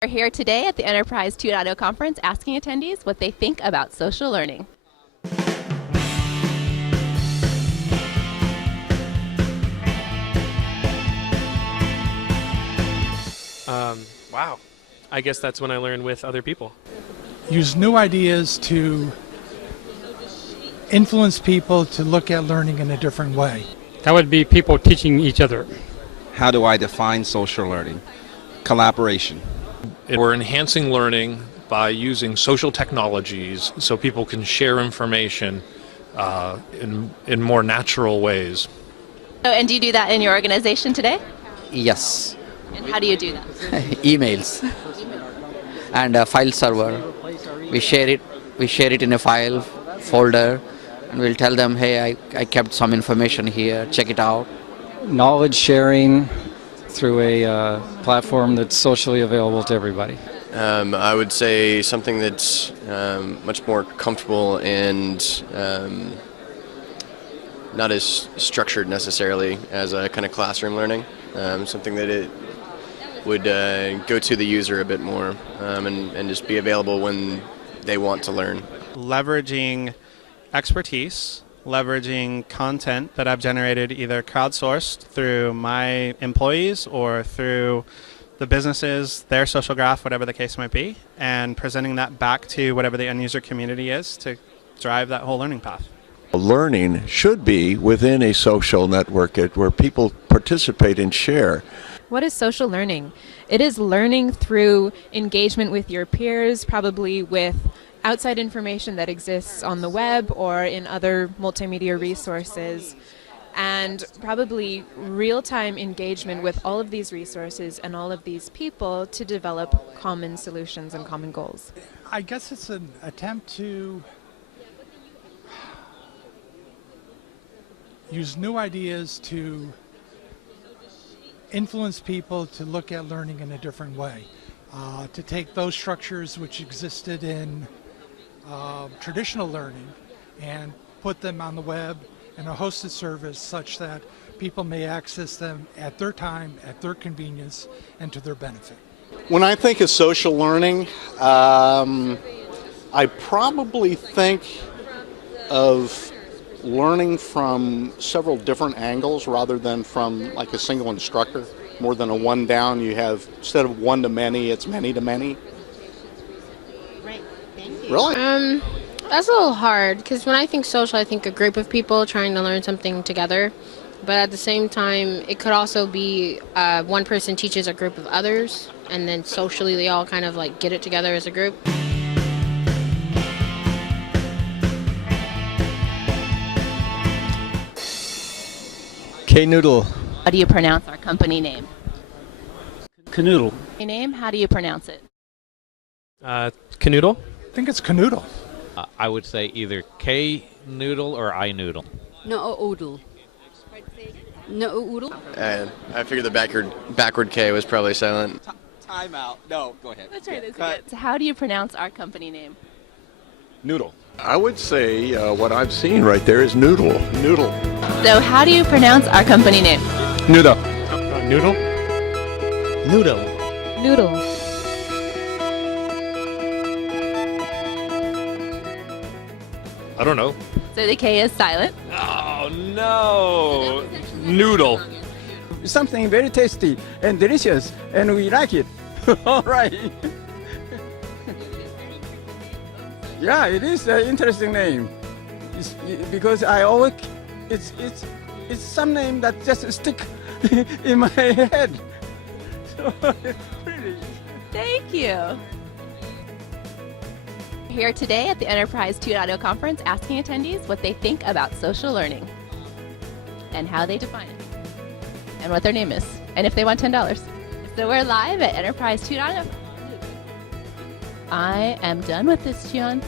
We're here today at the Enterprise 2.0 conference asking attendees what they think about social learning. Wow. I guess that's when I learn with other people. Use new ideas to influence people to look at learning in a different way. That would be people teaching each other. How do I define social learning? Collaboration. We're enhancing learning by using social technologies so people can share information in more natural ways. Oh, and do you do that in your organization today? Yes, And how do you do that? emails and a file server. We share it in a file folder, and we'll tell them, hey, I kept some information here, check it out. Knowledge sharing through a platform that's socially available to everybody. I would say something that's much more comfortable and not as structured necessarily as a kind of classroom learning. Something that it would go to the user a bit more and just be available when they want to learn. Leveraging expertise, leveraging content that I've generated either crowdsourced through my employees or through the businesses, their social graph, whatever the case might be, and presenting that back to whatever the end user community is to drive that whole learning path. Learning should be within a social network where people participate and share. What is social learning? It is learning through engagement with your peers, probably with outside information that exists on the web or in other multimedia resources, and probably real-time engagement with all of these resources and all of these people to develop common solutions and common goals. I guess it's an attempt to use new ideas to influence people to look at learning in a different way, to take those structures which existed in traditional learning and put them on the web in a hosted service such that people may access them at their time, at their convenience, and to their benefit. When I think of social learning, I probably think of learning from several different angles rather than from like a single instructor. More than a one down, you have, instead of one to many, it's many to many. Right, thank you. Really? That's a little hard, because when I think social, I think a group of people trying to learn something together. But at the same time, it could also be one person teaches a group of others, and then socially they all kind of like get it together as a group. Knoodle. How do you pronounce our company name? Knoodle. Name, how do you pronounce it? Knoodle? I think it's Knoodle. I would say either Knoodle or Knoodle. Knoodle. Knoodle? And I figured the backward K was probably silent. Time out. No, go ahead. Let's try this again. So how do you pronounce our company name? Noodle. I would say what I've seen right there is Noodle. Noodle. So how do you pronounce our company name? Noodle. Noodle? Noodle. Knoodle. I don't know. So the K is silent. Oh no! Noodle. Something very tasty and delicious, and we like it. All right. Yeah, it is an interesting name. Because I always, it's some name that just stick in my head. So, really. Thank you. Here today at the Enterprise 2.0 conference asking attendees what they think about social learning and how they define it and what their name is and if they want $10. So we're live at Enterprise 2.0. I am done with this, Gian.